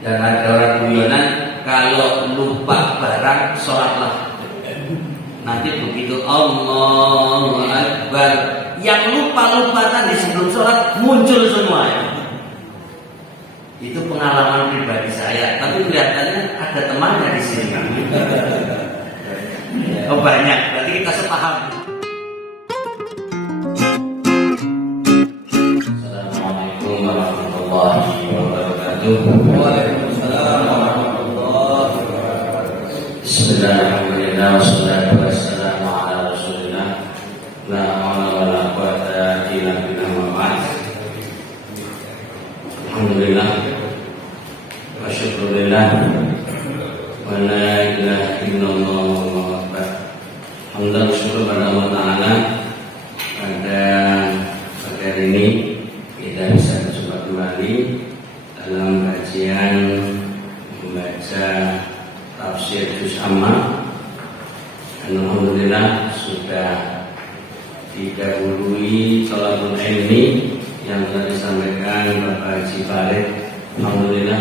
Dan ada orang guyonan, kalau lupa barang sholatlah. Nanti begitu Allahu Akbar, yang lupa-lupa tadi sebelum sholat muncul semua. Itu pengalaman pribadi saya, tapi kelihatannya ada temannya di sini. Oh banyak, berarti kita sepaham. Assalamualaikum warahmatullahi wabarakatuh. Waalaikumsalam warahmatullahi wabarakatuh. Bismillahirrahmanirrahim. Wassalatu wassalamu ala Rasulillah. La haula wala quwwata illa billah. Alhamdulillah wa syukurillah wa la ilaha illallah wa akbar. Alhamdulillah syukur pada Allah Ta'ala. Pada pagi hari ini kita bisa berjumpa kembali dalam kajian membaca tafsir Juz Amma. Alhamdulillah sudah didahului thalabul ilmi yang telah disampaikan Bapak Haji Farid. Alhamdulillah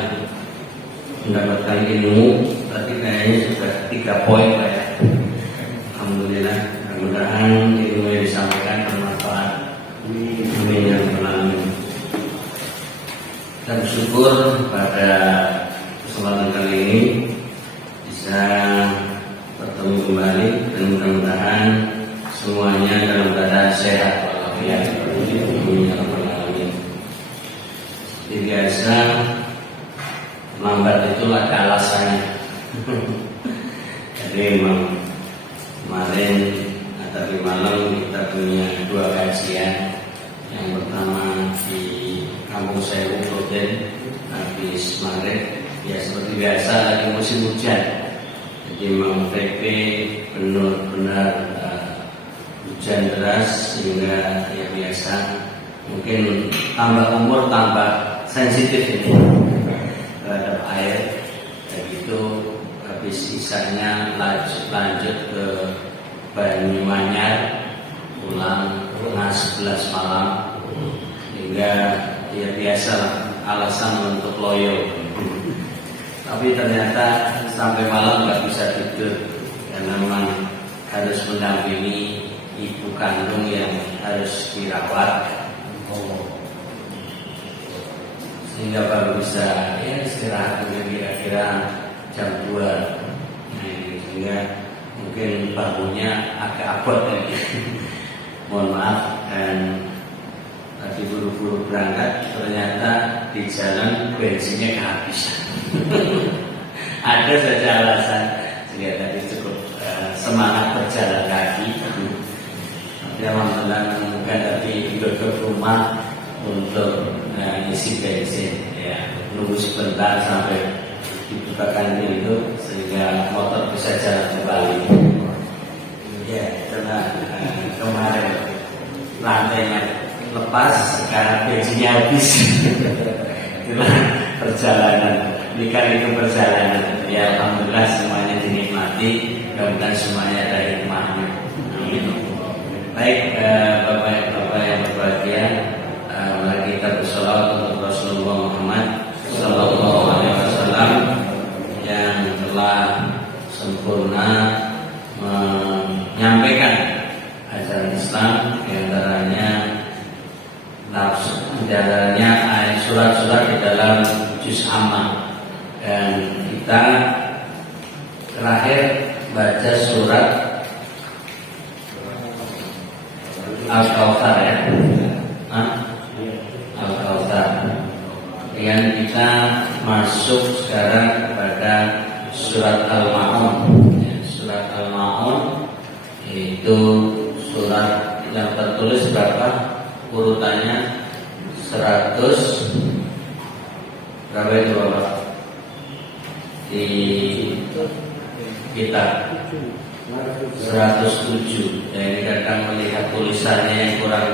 mendapatkan ilmu, tapi kayaknya sudah 3 poin Pak ya. Alhamdulillah, mudah-mudahan ilmu yang disampaikan bermanfaat. Amin ya rabbal alamin. Dan bersyukur pada kesempatan kali ini bisa bertemu kembali dan mudah-mudahan semuanya dalam keadaan sehat walafiat. Amin ya rabbal alamin. Seperti biasa, lambat itu ada alasannya. Jadi memang kemarin atau di malam kita punya 2 kajian. Yang pertama di Kampung Sewu Kloten habis maghrib, ya seperti biasa lagi musim hujan. Jadi memang PP benar-benar hujan deras sehingga ya biasa. Mungkin tambah umur tambah sensitif ini terhadap air. Begitu habis sisanya lanjut ke Banyuanyar, pulang setengah 11 malam, hingga ya biasa alasan untuk loyo. Tapi ternyata sampai malam nggak bisa tidur karena memang harus mendampingi ibu kandung yang harus dirawat. Sehingga baru bisa ya istirahat kira-kira jam 2. Sehingga mungkin bangunnya agak abot lagi. Mohon maaf. Dan tadi buru-buru berangkat, ternyata di jalan bensinnya kehabisan. Ada saja alasan sehingga tadi cukup semangat berjalan kaki. Tapi alhamdulillah menemukan tadi ke rumah untuk isi bensin, ya nunggu sebentar sampai dibukakan pintu sehingga motor bisa jalan kembali. Ya, karena kemarin rantainya lepas, sekarang bensinnya habis. Itulah perjalanan. Ini kan itu perjalanan. Ya alhamdulillah semuanya dinikmati, mudah-mudahan semuanya ada hikmahnya. Amin. Baik, Bapak-Bapak yang berbahagia, mari kita bersolawat untuk Rasulullah Muhammad Sallallahu Alaihi Wasallam yang telah sempurna menyampaikan ajaran Islam, diantaranya surat-surat di dalam Juz Amma. Dan kita terakhir baca surat Al-Kautsar ya. Al-Kautsar. Kemudian kita masuk sekarang kepada surat Al-Ma'un. Surat Al-Ma'un itu surat yang tertulis berapa? Urutannya 100 berapa itu Bapak? Di kitab 107. Jadi kadang melihat tulisannya yang kurang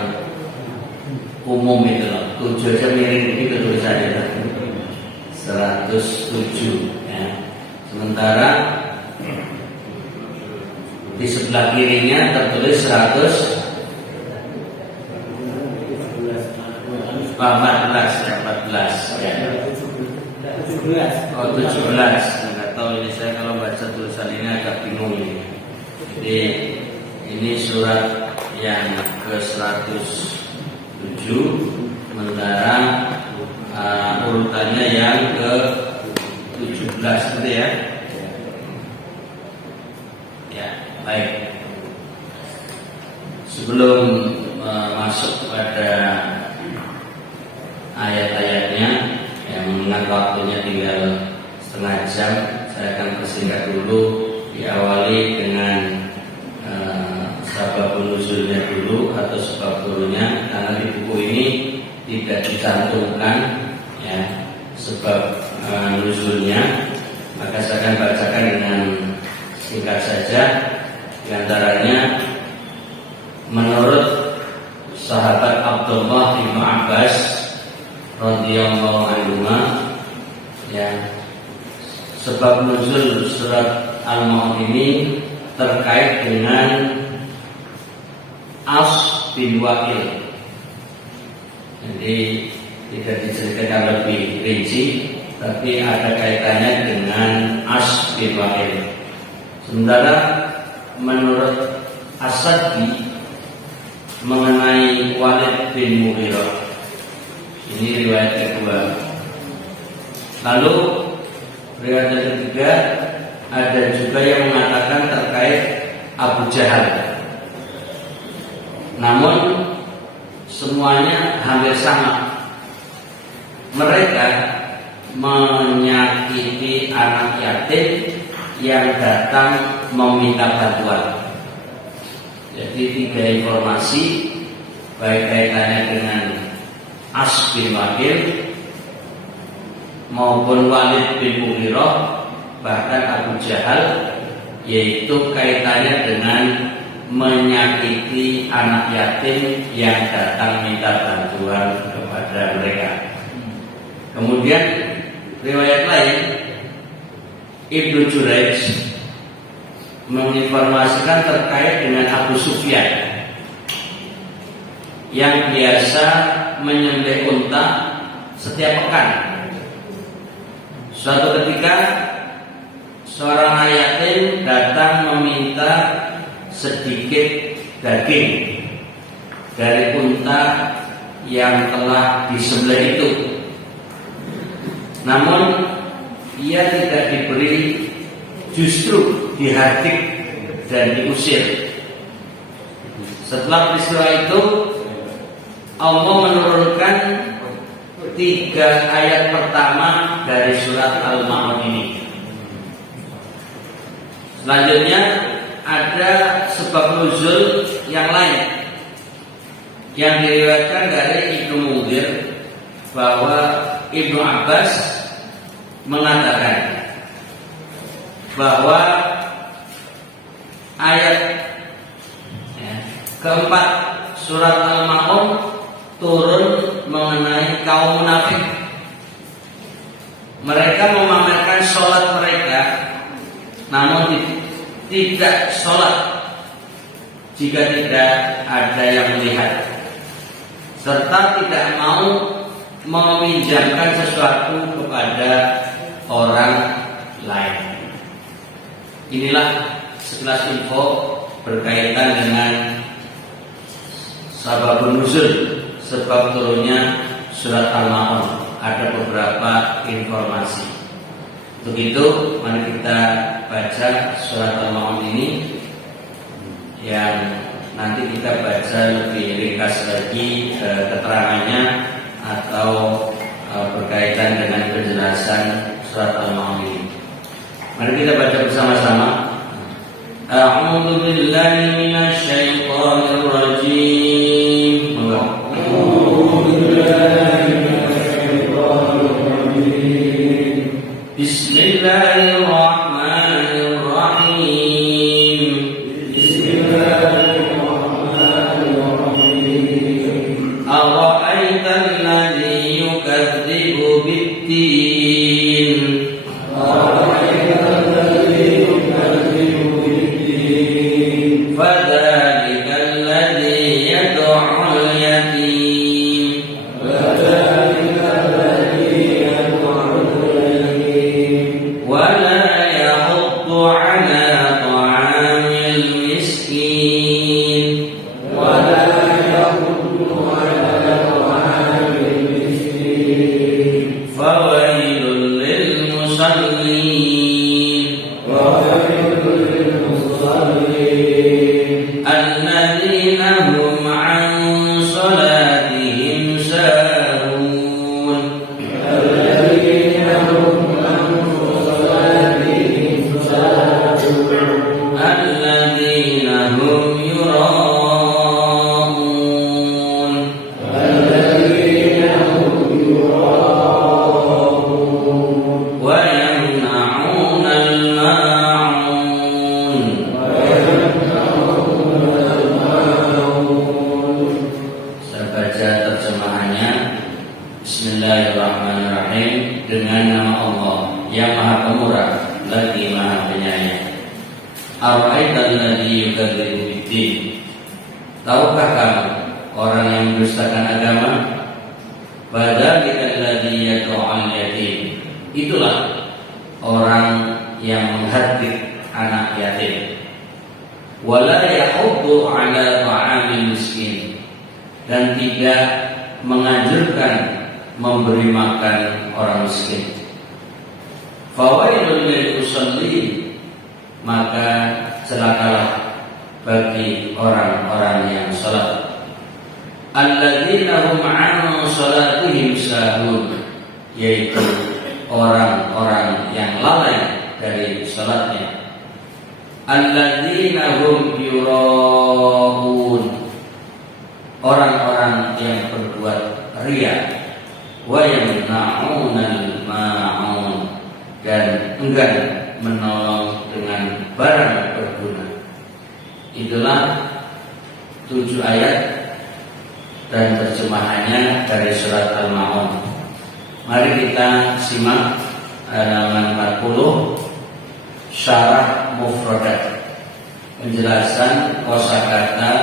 umum itu loh. 7 aja miring itu tulisannya. 107 ya. Sementara di sebelah kirinya tertulis 114 ya. Oh 17. Nggak tahu ini, saya kalau baca tulisan ini agak bingung ini. Jadi ini surat yang ke 107, sementara urutannya yang ke 17 gitu ya. Ya, baik. Sebelum masuk pada ayat-ayatnya yang mengingat waktunya tinggal setengah jam, saya akan persingkat dulu, diawali dengan sebab nuzulnya dulu atau sebab turunnya, karena di buku ini tidak dicantumkan ya sebab nuzulnya, maka saya akan bacakan dengan singkat saja. Di antaranya menurut sahabat Abdullah bin Abbas radhiyallahu anhu ya, sebab nuzul surat Al-Maun ini terkait dengan As bin Waqil. Jadi tidak diceritakan lebih rinci, tapi ada kaitannya dengan As bin Waqil. Sementara menurut As-Saddi mengenai Walid bin Mughirah, ini riwayat kedua. Lalu riwayat ketiga ada juga yang mengatakan terkait Abu Jahal. Namun semuanya hampir sama. Mereka menyakiti anak yatim yang datang meminta bantuan. Jadi 3 informasi, baik kaitannya dengan As bin Waqil maupun Walid bin Mughirah, bahkan Abu Jahal, yaitu kaitannya dengan menyakiti anak yatim yang datang minta bantuan kepada mereka. Kemudian riwayat lain, Ibnu Jurayj menginformasikan terkait dengan Abu Sufyan yang biasa menyembelih unta setiap pekan. Suatu ketika seorang yatim datang meminta sedikit daging dari unta yang telah disembelih itu. Namun ia tidak diberi, justru dihardik dan diusir. Setelah peristiwa itu, Allah menurunkan 3 ayat pertama dari surat Al-Maun ini. Selanjutnya ada sebab nuzul yang lain yang diriwayatkan dari Ibnu Munzir, bahwa Ibnu Abbas mengatakan bahwa ayat keempat surat Al-Maun turun mengenai kaum munafik. Mereka memamerkan sholat mereka, namun tidak sholat jika tidak ada yang melihat, serta tidak mau meminjamkan sesuatu kepada orang lain. Inilah sekilas info berkaitan dengan sababun nuzul, sebab turunnya surat Al-Maun. Ada beberapa informasi. Untuk itu, mari kita baca surat Al-Maun ini, yang nanti kita baca lebih ringkas lagi keterangannya atau berkaitan dengan penjelasan surat Al-Maun ini. Mari kita baca bersama-sama. A'udzu billahi minasy syaithanir rajim. Bismillahirrahmanirrahim. Ara'aital ladzi yukadzibu bid-din. فذلك الذي يدعو اليتيم الذين هم عن صلاتهم ساهون الذين هم يراءون ويمنعون الماعون. Saya baca terjemahannya. Bismillahirrahmanirrahim. Dengan nama Allah yang Maha Pemurah lagi Maha Penyayang. Ara'aital ladzi yukadzibu biddin. Tahukah kamu orang yang mendustakan agama? Fadzalika alladzi yad'u'al yatim. Itulah orang yang menghardik anak yatim. Wala yahuddu 'ala ta'amil miskin. Dan tidak menganjurkan memberi makan orang miskin. Fawailul lil musallin. Maka celakalah bagi orang-orang yang salat. Alladzina hum 'an salatihim sahun, yaitu orang-orang yang lalai dari salatnya. Alladzina hum yuraun, orang-orang yang berbuat riya. Wa yamna'unal ma'un, dan enggan menolong dengan barang berguna. Itulah 7 ayat dan terjemahannya dari surat Al-Ma'un. Mari kita simak halaman 40, syarah mufradat, penjelasan kosakata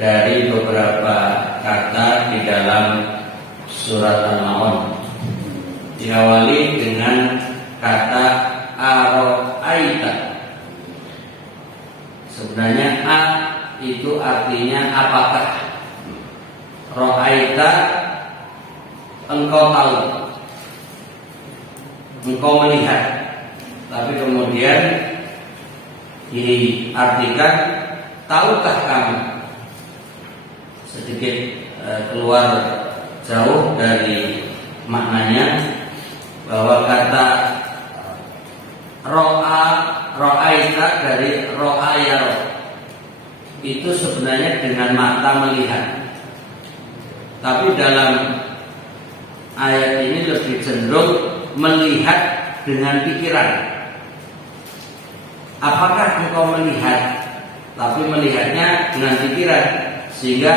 dari beberapa kata di dalam surat Al-Ma'un. Diawali dengan kata ara'aita. Sebenarnya a itu artinya apakah. Ra'aita engkau tahu, engkau melihat. Tapi kemudian diartikan tahukah kamu. Sedikit keluar jauh dari maknanya, bahwa kata ra'aita dari ra'ayaro itu sebenarnya dengan mata melihat. Tapi dalam ayat ini lebih cenderung melihat dengan pikiran. Apakah engkau melihat? Tapi melihatnya dengan pikiran. Sehingga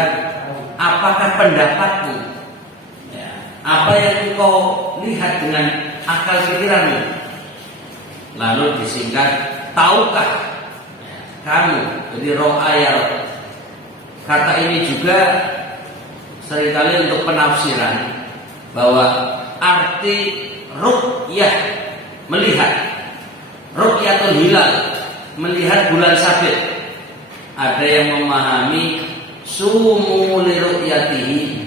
apakah pendapatmu? Ya, apa yang engkau lihat dengan akal pikiranmu? Lalu disingkat tahukah kamu? Jadi ro'ayal. Kata ini juga seringkali untuk penafsiran, bahwa arti ru'yah melihat, ru'yatul hilal melihat bulan sabit. Ada yang memahami sumu li ru'yatihi,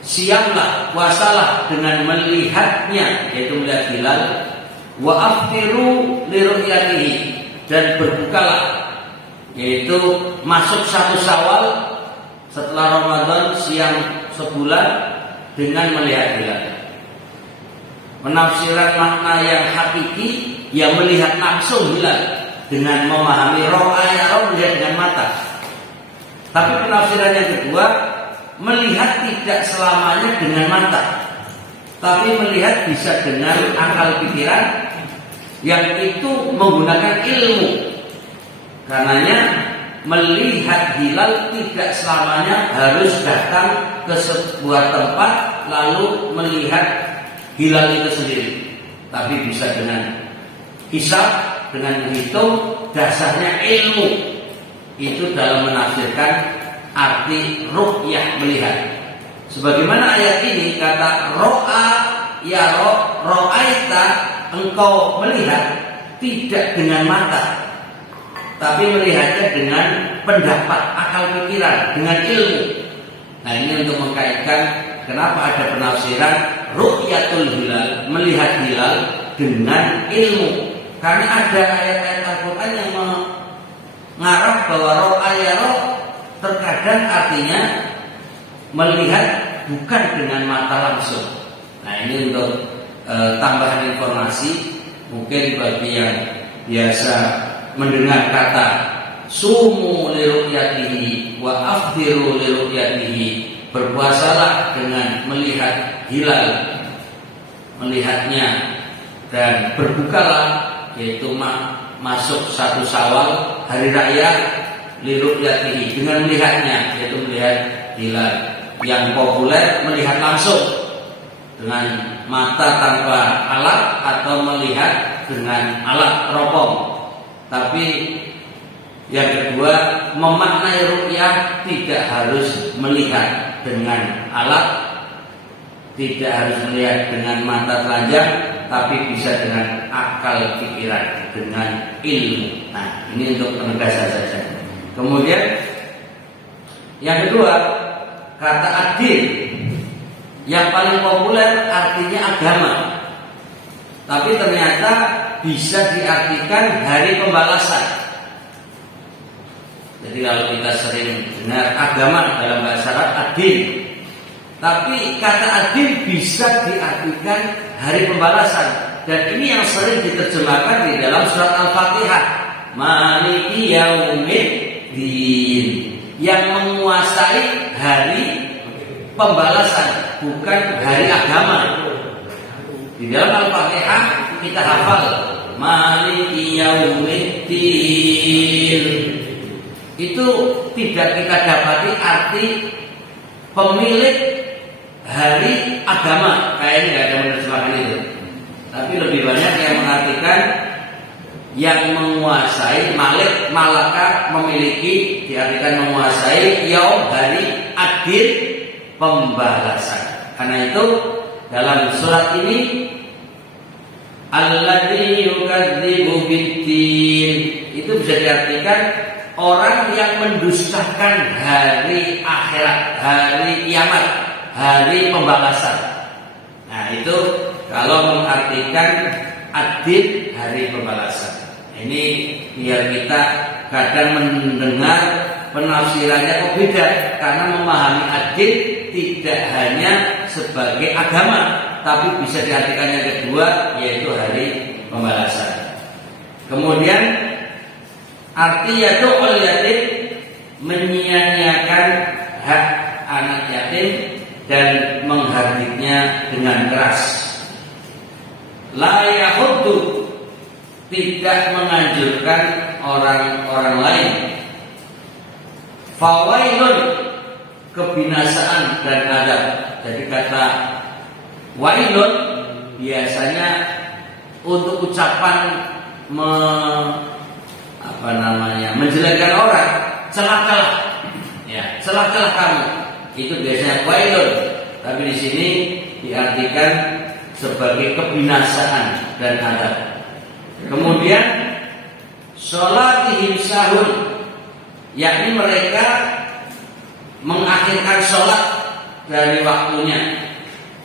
siamlah, puasalah dengan melihatnya, yaitu melihat hilal. Wa aftiru li ru'yatihi, dan berbukalah, yaitu masuk 1 Syawal setelah Ramadan siang sebulan dengan melihat hilal. Penafsiran makna yang hakiki, yang melihat langsung hilal dengan memahami ro'ayah, melihat dengan mata. Tapi penafsiran yang kedua, melihat tidak selamanya dengan mata, tapi melihat bisa dengan akal pikiran, yang itu menggunakan ilmu. Karenanya melihat hilal tidak selamanya harus datang ke sebuah tempat lalu melihat hilal itu sendiri, tapi bisa dengan hisab, dengan menghitung, dasarnya ilmu. Itu dalam menafsirkan arti ru'yah melihat. Sebagaimana ayat ini kata ro'a ya ro'aita, engkau melihat tidak dengan mata, tapi melihatnya dengan pendapat, akal pikiran, dengan ilmu. Nah, ini untuk mengkaitkan kenapa ada penafsiran ru'yatul hilal, melihat hilal, dengan ilmu. Karena ada ayat-ayat Al-Quran yang mengarah bahwa ro'ayaro terkadang artinya melihat bukan dengan mata langsung. Nah ini untuk tambahan informasi. Mungkin bagi yang biasa mendengar kata sumu liru'yatihi wa afdiru liru'yatihi, berpuasalah dengan melihat hilal, melihatnya, dan berbukalah, yaitu masuk 1 Syawal hari raya, liru'yatihi, dengan melihatnya, yaitu melihat hilal. Yang populer melihat langsung dengan mata tanpa alat atau melihat dengan alat teropong. Tapi yang kedua, memaknai ru'yah tidak harus melihat dengan alat, tidak harus melihat dengan mata telanjang, tapi bisa dengan akal pikiran, dengan ilmu. Nah, ini untuk penegasan saja. Kemudian yang kedua, kata adil yang paling populer artinya agama, tapi ternyata bisa diartikan hari pembalasan. Jadi kalau kita sering dengar agama dalam bahasa Arab adil, tapi kata adil bisa diartikan hari pembalasan. Dan ini yang sering diterjemahkan di dalam surat Al-Fatihah, Maliki Yaumiddin, yang menguasai hari pembalasan, bukan hari agama. Di dalam Al-Fatihah kita hafal Maliki Yaumiddin, itu tidak kita dapati arti pemilik hari agama. Kayaknya nggak ada menerjemahkan itu. Tapi lebih banyak yang mengartikan yang menguasai, malik, malaka, memiliki, diartikan menguasai, yaum, hari, adil, pembalasan. Karena itu dalam surat ini alladzi yukadzibu biddin, itu bisa diartikan orang yang mendustakan hari akhirat, hari kiamat, hari pembalasan. Nah itu kalau mengartikan adil, hari pembalasan. Ini biar kita kadang mendengar penafsirannya kok beda, karena memahami adil tidak hanya sebagai agama, tapi bisa diartikan yang kedua, yaitu hari pembalasan. Kemudian arti yadu'ul yatim, menyia-nyiakan hak anak yatim dan menghardiknya dengan keras. La yahuddu, tidak menganjurkan orang-orang lain. Fawailun, kebinasaan dan adab. Jadi kata wailun biasanya untuk ucapan menjelekkan orang, celakalah, ya, celakalah kamu. Itu biasanya wailun. Tapi di sini diartikan sebagai kebinasaan dan adab. Kemudian sholatihim sahun, yakni mereka mengakhirkan sholat dari waktunya.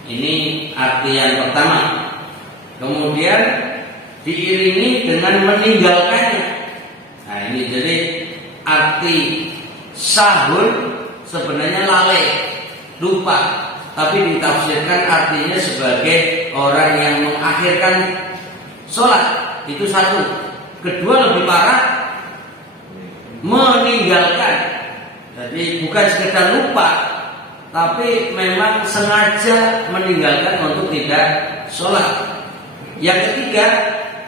Ini arti yang pertama. Kemudian diiringi dengan meninggalkannya. Nah ini jadi arti sahun sebenarnya lalai, lupa, tapi ditafsirkan artinya sebagai orang yang mengakhirkan sholat. Itu satu. Kedua lebih parah, meninggalkan. Jadi bukan sekedar lupa, tapi memang sengaja meninggalkan untuk tidak sholat. Yang ketiga,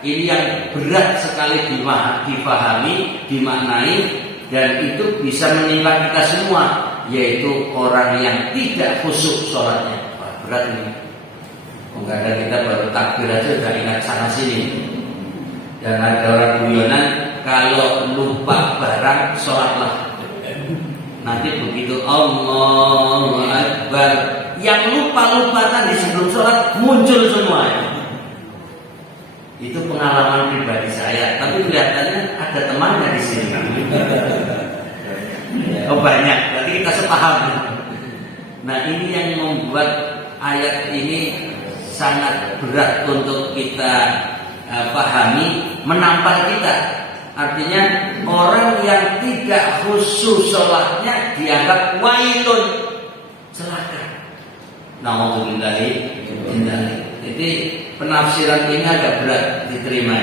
ini yang berat sekali dipahami, dimaknai, dan itu bisa menimpa kita semua, yaitu orang yang tidak khusyuk sholatnya. Wah, berat ini. Kadang kita baru takbir aja udah ingat sana sini. Dan ada orang guyonan, kalau lupa barang sholatlah. Nanti begitu Allahu Akbar, yang lupa-lupa tadi sebelum sholat muncul semua. Itu pengalaman pribadi saya, tapi kelihatannya ada temannya di sini. Oh banyak, berarti kita sepaham. Nah ini yang membuat ayat ini sangat berat untuk kita pahami, menampar kita. Artinya orang yang tidak khusyuk sholatnya dianggap wailun, celaka. Nauzubillahi min dzalik. Jadi penafsiran ini agak berat diterima.